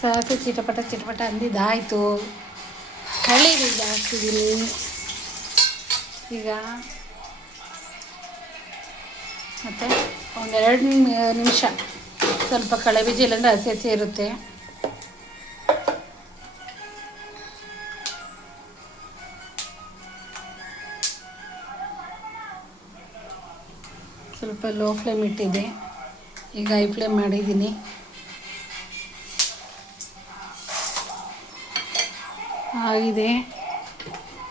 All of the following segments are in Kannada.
ಸಾಸಿವೆ ಚಿಟಪಟ ಚಿಟಪಟ ಅಂದಿದ್ದಾಯಿತು. ಹಳೆ ಬೀಜ ಹಾಕ್ತಿದ್ದೀನಿ. ಈಗ ಮತ್ತು ಒಂದೆರಡು ನಿಮಿಷ ಸ್ವಲ್ಪ ಕಳೆ ಬೀಜ ಇಲ್ಲಾಂದರೆ ಹಸಿ ಹಸಿ ಇರುತ್ತೆ. ಸ್ವಲ್ಪ ಲೋ ಫ್ಲೇಮ್ ಇಟ್ಟಿದ್ದೆ, ಈಗ ಹೈ ಫ್ಲೇಮ್ ಮಾಡಿದ್ದೀನಿ. ಆಗಿದೆ.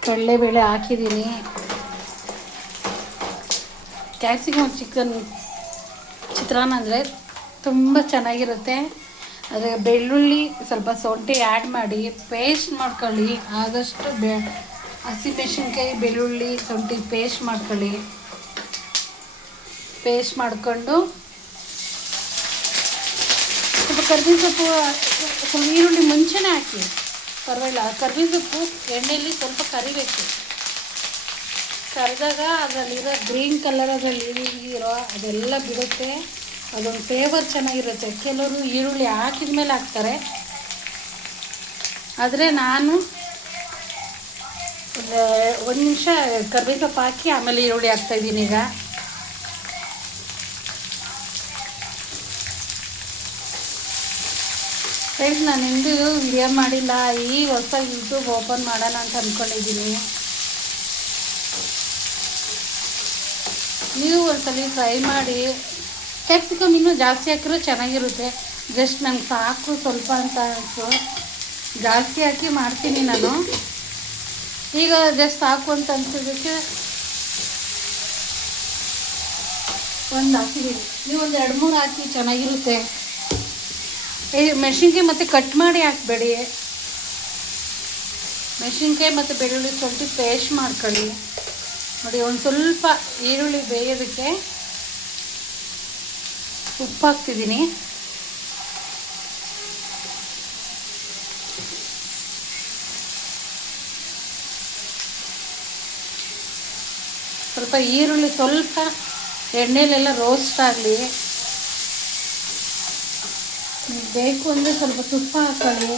ಕಡಲೆಬೇಳೆ ಹಾಕಿದ್ದೀನಿ. ಕ್ಯಾಪ್ಸಿಕಮ್ ಚಿತ್ರಾನ್ನ ಅಂದರೆ ತುಂಬ ಚೆನ್ನಾಗಿರುತ್ತೆ. ಅದೇ ಬೆಳ್ಳುಳ್ಳಿ ಸ್ವಲ್ಪ ಶುಂಠಿ ಆ್ಯಡ್ ಮಾಡಿ ಪೇಸ್ಟ್ ಮಾಡ್ಕೊಳ್ಳಿ. ಆದಷ್ಟು ಹಸಿಮೆಣಸಿನ್ಕಾಯಿ ಬೆಳ್ಳುಳ್ಳಿ ಶುಂಠಿ ಪೇಸ್ಟ್ ಮಾಡ್ಕೊಳ್ಳಿ. ಪೇಸ್ಟ್ ಮಾಡಿಕೊಂಡು ಸ್ವಲ್ಪ ಕರ್ಬೇವಿನ ಸೊಪ್ಪು, ಸ್ವಲ್ಪ ಈರುಳ್ಳಿ ಮುಂಚೆನೇ ಹಾಕಿ, ಪರವಾಗಿಲ್ಲ. ಕರ್ಬೇವಿನ ಸೊಪ್ಪು ಎಣ್ಣೆಯಲ್ಲಿ ಸ್ವಲ್ಪ ಕರಿಬೇಕು. ಕರೆದಾಗ ಅದರಲ್ಲಿರೋ ಗ್ರೀನ್ ಕಲರ್ ಅದರಲ್ಲಿರೋ ಅದೆಲ್ಲ ಬಿಡುತ್ತೆ. ಅದೊಂದು ಫ್ಲೇವರ್ ಚೆನ್ನಾಗಿರುತ್ತೆ. ಕೆಲವರು ಈರುಳ್ಳಿ ಹಾಕಿದ ಮೇಲೆ ಹಾಕ್ತಾರೆ, ಆದರೆ ನಾನು ಒಂದು ನಿಮಿಷ ಕರ್ಬೇವಿನ ಸೊಪ್ಪು ಹಾಕಿ ಆಮೇಲೆ ಈರುಳ್ಳಿ ಹಾಕ್ತಾಯಿದ್ದೀನಿ. ಈಗ ಫ್ರೆಂಡ್ಸ್, ನಾನು ಇಂದು ವಿಡಿಯೋ ಮಾಡಿಲ್ಲ. ಈ ಹೊಸ ಯೂಟ್ಯೂಬ್ ಓಪನ್ ಮಾಡೋಣ ಅಂತ ಅಂದ್ಕೊಂಡಿದ್ದೀನಿ. ನೀವು ಒಂದ್ಸಲ ಟ್ರೈ ಮಾಡಿ. ಕ್ಯಾಪ್ಸಿಕಮ್ ಇನ್ನೂ ಜಾಸ್ತಿ ಹಾಕಿರೋ ಚೆನ್ನಾಗಿರುತ್ತೆ. ಜಸ್ಟ್ ನಂಗೆ ಸಾಕು ಸ್ವಲ್ಪ ಅಂತ ಅನಿಸು, ಜಾಸ್ತಿ ಹಾಕಿ ಮಾಡ್ತೀನಿ ನಾನು. ಈಗ ಜಸ್ಟ್ ಸಾಕು ಅಂತ ಅನ್ಸೋದಕ್ಕೆ ಒಂದು ಹಾಕಿದ್ದೀನಿ. ನೀವು ಒಂದು 2-3 ಹಾಕಿ ಚೆನ್ನಾಗಿರುತ್ತೆ. ಮೆಣಸಿನ್ಕಾಯಿ ಮತ್ತು ಕಟ್ ಮಾಡಿ ಹಾಕಬೇಡಿ. ಮೆಣಸಿನ್ಕಾಯಿ ಮತ್ತು ಬೆಳ್ಳುಳ್ಳಿ ಶುಂಠಿ ಪೇಸ್ಟ್ ಮಾಡ್ಕೊಳ್ಳಿ. ನೋಡಿ, ಒಂದು ಸ್ವಲ್ಪ ಈರುಳ್ಳಿ ಬೇಯೋದಕ್ಕೆ ಉಪ್ಪು ಹಾಕ್ತಿದ್ದೀನಿ. ಸ್ವಲ್ಪ ಈರುಳ್ಳಿ ಸ್ವಲ್ಪ ಎಣ್ಣೆಲೆಲ್ಲ ರೋಸ್ಟ್ ಆಗಲಿ. ಬೇಕು ಅಂದರೆ ಸ್ವಲ್ಪ ತುಪ್ಪ ಹಾಕೊಳ್ಳಿ.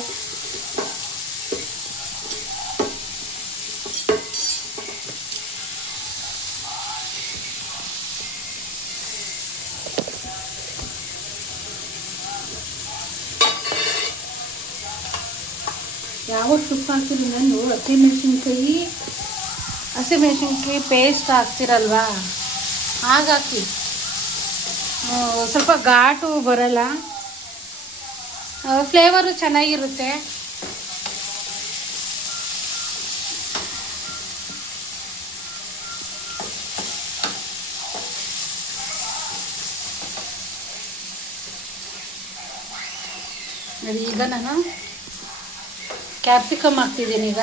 ಯಾವತ್ತು ತುಪ್ಪ ಹಾಕ್ತೀನಿ ನಾನು ಹಸಿಮೆಣಸಿನ್ಕಾಯಿ ಪೇಸ್ಟ್ ಹಾಕ್ತಿರಲ್ವಾ, ಹಾಗಾಗಿ ಸ್ವಲ್ಪ ಘಾಟು ಬರಲ್ಲ, ಫ್ಲೇವರು ಚೆನ್ನಾಗಿರುತ್ತೆ. ನೋಡಿ, ಈಗ ನಾನು ಕ್ಯಾಪ್ಸಿಕಮ್ ಹಾಕ್ತಿದ್ದೀನಿ. ಈಗ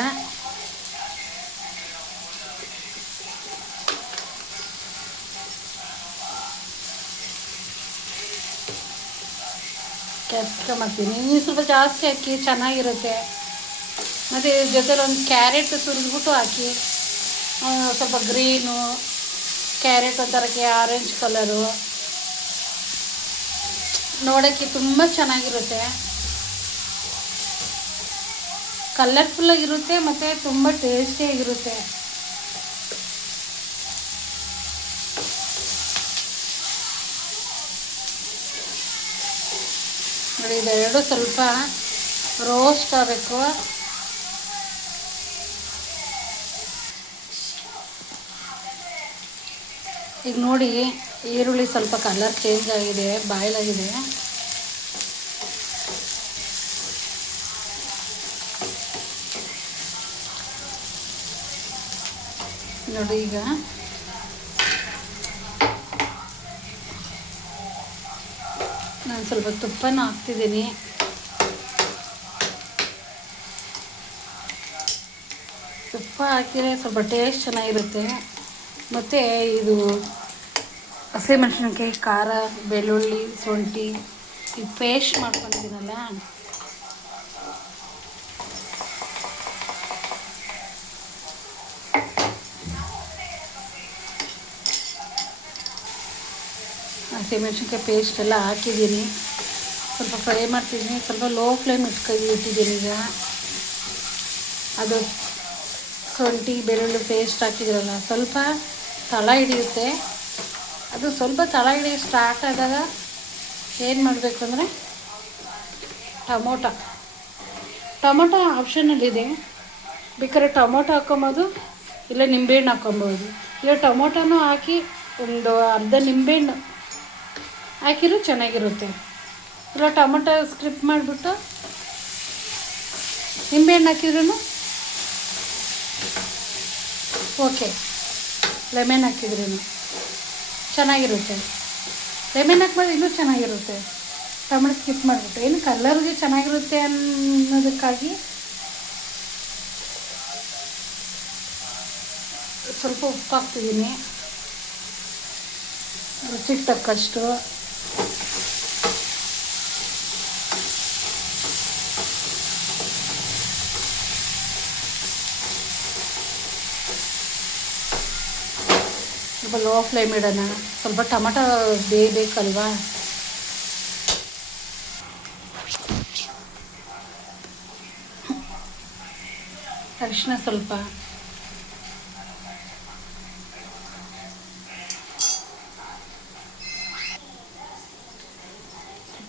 ಕ್ಯಾಪ್ಸಿಕಮ್ ಹಾಕ್ತೀನಿ. ನೀವು ಸ್ವಲ್ಪ ಜಾಸ್ತಿ ಹಾಕಿ, ಚೆನ್ನಾಗಿರುತ್ತೆ. ಮತ್ತು ಜೊತೆಲಿ ಒಂದು ಕ್ಯಾರೆಟ್ ತುರಿದ್ಬಿಟ್ಟು ಹಾಕಿ. ಸ್ವಲ್ಪ ಗ್ರೀನು ಕ್ಯಾರೆಟ್ ಒಂಥರಕ್ಕೆ ಆರೆಂಜ್ ಕಲರು, ನೋಡೋಕ್ಕೆ ತುಂಬ ಚೆನ್ನಾಗಿರುತ್ತೆ. ಕಲರ್ಫುಲ್ಲಾಗಿರುತ್ತೆ ಮತ್ತು ತುಂಬ ಟೇಸ್ಟಿಯಾಗಿರುತ್ತೆ. ನೋಡಿ, ಇದೆರಡು ಸ್ವಲ್ಪ ರೋಸ್ಟ್ ಆಗಬೇಕು. ಈಗ ನೋಡಿ, ಈರುಳ್ಳಿ ಸ್ವಲ್ಪ ಕಲರ್ ಚೇಂಜ್ ಆಗಿದೆ, ಬಾಯ್ಲಾಗಿದೆ. ನೋಡಿ, ಈಗ ನಾನು ಸ್ವಲ್ಪ ತುಪ್ಪನ ಹಾಕ್ತಿದ್ದೀನಿ. ತುಪ್ಪ ಹಾಕಿದರೆ ಸ್ವಲ್ಪ ಟೇಸ್ಟ್ ಚೆನ್ನಾಗಿರುತ್ತೆ. ಮತ್ತು ಇದು ಹಸಿಮೆಣಸಿನ್ಕಾಯಿ, ಖಾರ, ಬೆಳ್ಳುಳ್ಳಿ, ಶುಂಠಿ ಈ ಪೇಸ್ಟ್ ಮಾಡ್ಕೊಂಡಿದ್ದೀನಲ್ಲ, ಹಸಿಮೆಣ್ಸಿನ್ಕಾಯಿ ಪೇಸ್ಟ್ ಎಲ್ಲ ಹಾಕಿದ್ದೀನಿ. ಸ್ವಲ್ಪ ಫ್ರೈ ಮಾಡ್ತಿದ್ದೀನಿ. ಸ್ವಲ್ಪ ಲೋ ಫ್ಲೇಮ್ ಇಟ್ಟಿದ್ದೀನಿ ಈಗ. ಅದು ಶುಂಠಿ ಬೆಳ್ಳುಳ್ಳಿ ಪೇಸ್ಟ್ ಹಾಕಿದ್ರಲ್ಲ, ಸ್ವಲ್ಪ ತಳ ಹಿಡಿಯುತ್ತೆ. ಅದು ಸ್ವಲ್ಪ ತಳ ಹಿಡಿಯೋ ಸ್ಟಾರ್ಟ್ ಆದಾಗ ಏನು ಮಾಡಬೇಕು ಅಂದರೆ ಟೊಮೊಟೊ ಆಪ್ಷನಲ್ಲಿದೆ. ಬೇಕಾದ್ರೆ ಟೊಮೊಟೊ ಹಾಕ್ಕೊಬೋದು, ಇಲ್ಲ ನಿಂಬೆಹಣ್ಣು ಹಾಕ್ಕೊಬೋದು. ಇಲ್ಲ ಟೊಮೊಟೊನೂ ಹಾಕಿ ಒಂದು ಅರ್ಧ ನಿಂಬೆಹಣ್ಣು ಹಾಕಿರೂ ಚೆನ್ನಾಗಿರುತ್ತೆ. ಇಲ್ಲ ಟೊಮೊಟೊ ಸ್ಕ್ರಿಪ್ ಮಾಡಿಬಿಟ್ಟು ನಿಂಬೆಹಣ್ಣು ಹಾಕಿದ್ರೂ ಓಕೆ. ಲೆಮನ್ ಹಾಕಿದ್ರೂ ಚೆನ್ನಾಗಿರುತ್ತೆ. ಲೆಮನ್ ಹಾಕ್ಬೋದು ಇನ್ನೂ ಚೆನ್ನಾಗಿರುತ್ತೆ. ಟೊಮೆಟೊ ಸ್ಕಿಪ್ ಮಾಡಿಬಿಟ್ಟು ಏನು ಕಲರ್ಗೆ ಚೆನ್ನಾಗಿರುತ್ತೆ ಅನ್ನೋದಕ್ಕಾಗಿ ಸ್ವಲ್ಪ ಉಪ್ಪು ಹಾಕ್ತಿದ್ದೀನಿ, ರುಚಿಗೆ ತಕ್ಕಷ್ಟು. ಸ್ವಲ್ಪ ಲೋ ಫ್ಲೇಮ್ ಇಡೋಣ, ಸ್ವಲ್ಪ ಟೊಮಟೊ ಬೇಯಬೇಕಲ್ವಾ. ಅರಿಶಿನ ಸ್ವಲ್ಪ,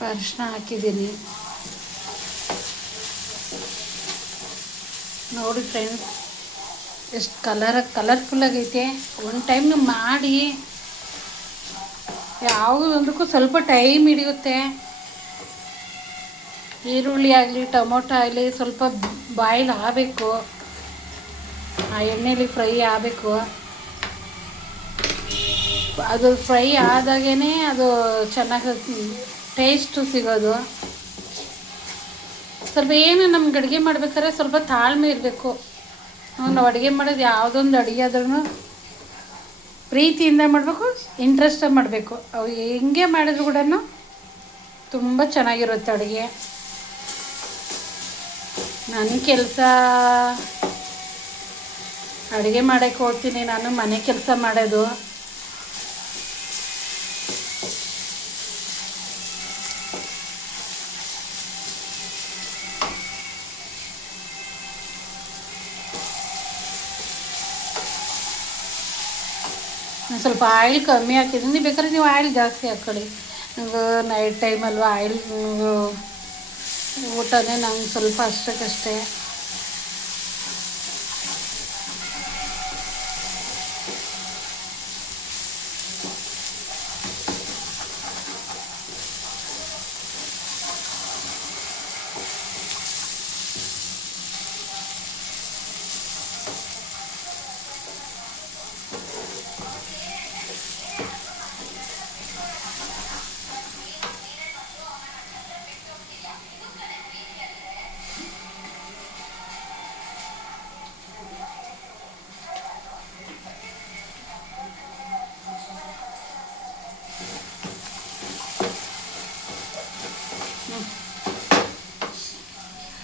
ಅರಿಶಿನ ಹಾಕಿದ್ದೀನಿ. ನೋಡಿ ಫ್ರೆಂಡ್ಸ್, ಎಷ್ಟು ಕಲರ್ಫುಲ್ಲಾಗೈತೆ. ಒಂದು ಟೈಮ್ ಮಾಡಿ, ಯಾವುದೊಂದಕ್ಕೂ ಸ್ವಲ್ಪ ಟೈಮ್ ಹಿಡಿಯುತ್ತೆ. ಈರುಳ್ಳಿ ಆಗಲಿ ಟೊಮೊಟೊ ಆಗಲಿ ಸ್ವಲ್ಪ ಬಾಯ್ಲ್ ಆಗಬೇಕು, ಆ ಎಣ್ಣೆಲಿ ಫ್ರೈ ಆಗಬೇಕು. ಅದು ಫ್ರೈ ಆದಾಗೇ ಅದು ಚೆನ್ನಾಗಿ ಟೇಸ್ಟು ಸಿಗೋದು. ಸ್ವಲ್ಪ ಏನು ನಮ್ಗೆ ಅಡುಗೆ ಮಾಡ್ಬೇಕಾದ್ರೆ ಸ್ವಲ್ಪ ತಾಳ್ಮೆ ಇರಬೇಕು. ನಾವು ಅಡುಗೆ ಮಾಡೋದು ಯಾವುದೊಂದು ಅಡುಗೆ ಆದ್ರೂ ಪ್ರೀತಿಯಿಂದ ಮಾಡಬೇಕು, ಇಂಟ್ರೆಸ್ಟಾಗಿ ಮಾಡಬೇಕು. ಅವು ಹೆಂಗೆ ಮಾಡಿದ್ರು ಕೂಡ ತುಂಬ ಚೆನ್ನಾಗಿರುತ್ತೆ ಅಡುಗೆ. ನನ್ನ ಕೆಲಸ ಅಡುಗೆ ಮಾಡೋಕ್ಕೆ ಹೋಗ್ತೀನಿ, ನಾನು ಮನೆ ಕೆಲಸ ಮಾಡೋದು. ನಾನು ಸ್ವಲ್ಪ ಆಯಿಲ್ ಕಮ್ಮಿ ಹಾಕಿದ್ದೀನಿ, ಬೇಕಾದ್ರೆ ನೀವು ಆಯಿಲ್ ಜಾಸ್ತಿ ಹಾಕ್ಕೊಳ್ಳಿ. ನಂಗೆ ನೈಟ್ ಟೈಮಲ್ವ ಆಯಿಲ್ ಊಟನೇ ನಂಗೆ ಸ್ವಲ್ಪ ಅಷ್ಟಕ್ಕಷ್ಟೇ.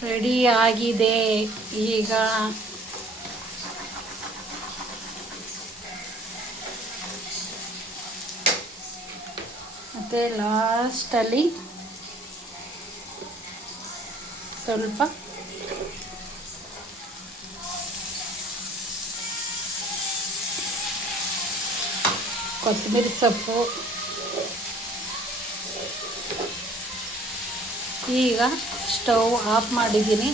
ರೆಡಿ ಆಗಿದೆ ಈಗ. ಮತ್ತು ಲಾಸ್ಟಲ್ಲಿ ಸ್ವಲ್ಪ ಕೊತ್ತಂಬರಿ ಸೊಪ್ಪು. ಈಗ ಸ್ಟವ್ ಆಫ್ ಮಾಡಿದ್ದೀನಿ.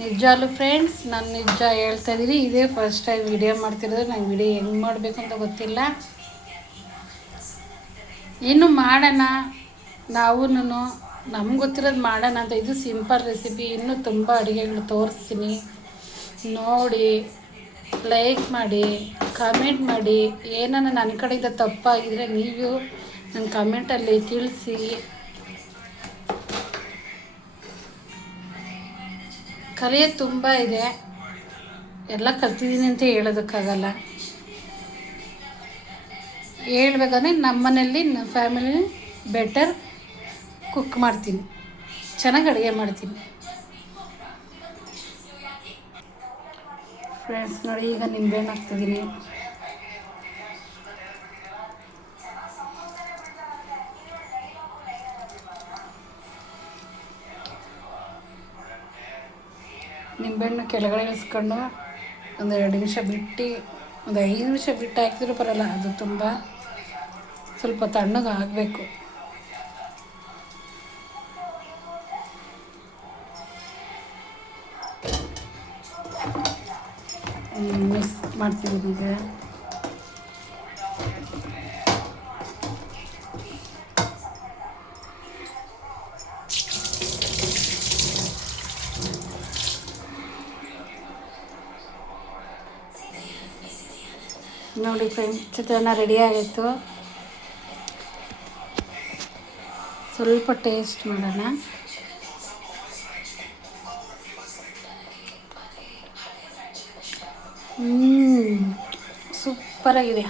ನಿಜಾಲು ಫ್ರೆಂಡ್ಸ್, ನಾನು ನಿಜ ಹೇಳ್ತಾಯಿದ್ದೀನಿ, ಇದೇ ಫಸ್ಟ್ ಟೈಮ್ ವಿಡಿಯೋ ಮಾಡ್ತಿರೋದು. ನಂಗೆ ವಿಡಿಯೋ ಹೆಂಗೆ ಮಾಡಬೇಕು ಅಂತ ಗೊತ್ತಿಲ್ಲ. ಇನ್ನು ಮಾಡೋಣ, ನಾವು ನಮ್ಗೆ ಗೊತ್ತಿರೋದು ಮಾಡೋಣ ಅಂತ. ಇದು ಸಿಂಪಲ್ ರೆಸಿಪಿ. ಇನ್ನೂ ತುಂಬ ಅಡುಗೆಗಳು ತೋರಿಸ್ತೀನಿ, ನೋಡಿ ಲೈಕ್ ಮಾಡಿ, ಕಮೆಂಟ್ ಮಾಡಿ. ಏನನ್ನ ನನ್ನ ಕಡೆಯಿಂದ ತಪ್ಪಾಗಿದ್ರೆ ನೀವು ನನ್ನ ಕಮೆಂಟಲ್ಲಿ ತಿಳಿಸಿ. ಕಲಿಯೋದು ತುಂಬ ಇದೆ, ಎಲ್ಲ ಕಲ್ತಿದ್ದೀನಿ ಅಂತ ಹೇಳೋದಕ್ಕಾಗಲ್ಲ. ಹೇಳ್ಬೇಕಂದ್ರೆ ನಮ್ಮ ಮನೇಲಿ ನಮ್ಮ ಫ್ಯಾಮಿಲಿ ಬೆಟರ್ ಕುಕ್ ಮಾಡ್ತೀನಿ, ಚೆನ್ನಾಗಿ ಅಡುಗೆ ಮಾಡ್ತೀನಿ. ಫ್ರೆಂಡ್ಸ್ ನೋಡಿ, ಈಗ ನಿಂಬೆಹಣ್ಣು ಹಾಕ್ತಿದ್ದೀನಿ. ನಿಂಬೆಹಣ್ಣು ಕೆಳಗಡೆ ಇಳಿಸ್ಕೊಂಡು ಒಂದು 2 ನಿಮಿಷ ಬಿಟ್ಟು, ಒಂದು 5 ನಿಮಿಷ ಬಿಟ್ಟು ಹಾಕಿದ್ರೂ ಬರೋಲ್ಲ, ಅದು ತುಂಬ ಸ್ವಲ್ಪ ತಣ್ಣಗೆ ಆಗಬೇಕು. ಮಿಕ್ಸ್ ಮಾಡ್ತಿದ್ದೀನಿ ಈಗ. ನೋಡಿ ಫ್ರೆಂಡ್ಸ್, ಚಿತ್ರಾನ್ನ ರೆಡಿ ಆಗಿತ್ತು. ಸ್ವಲ್ಪ ಟೇಸ್ಟ್ ಮಾಡೋಣ. ಸೂಪರಾಗಿದೆ.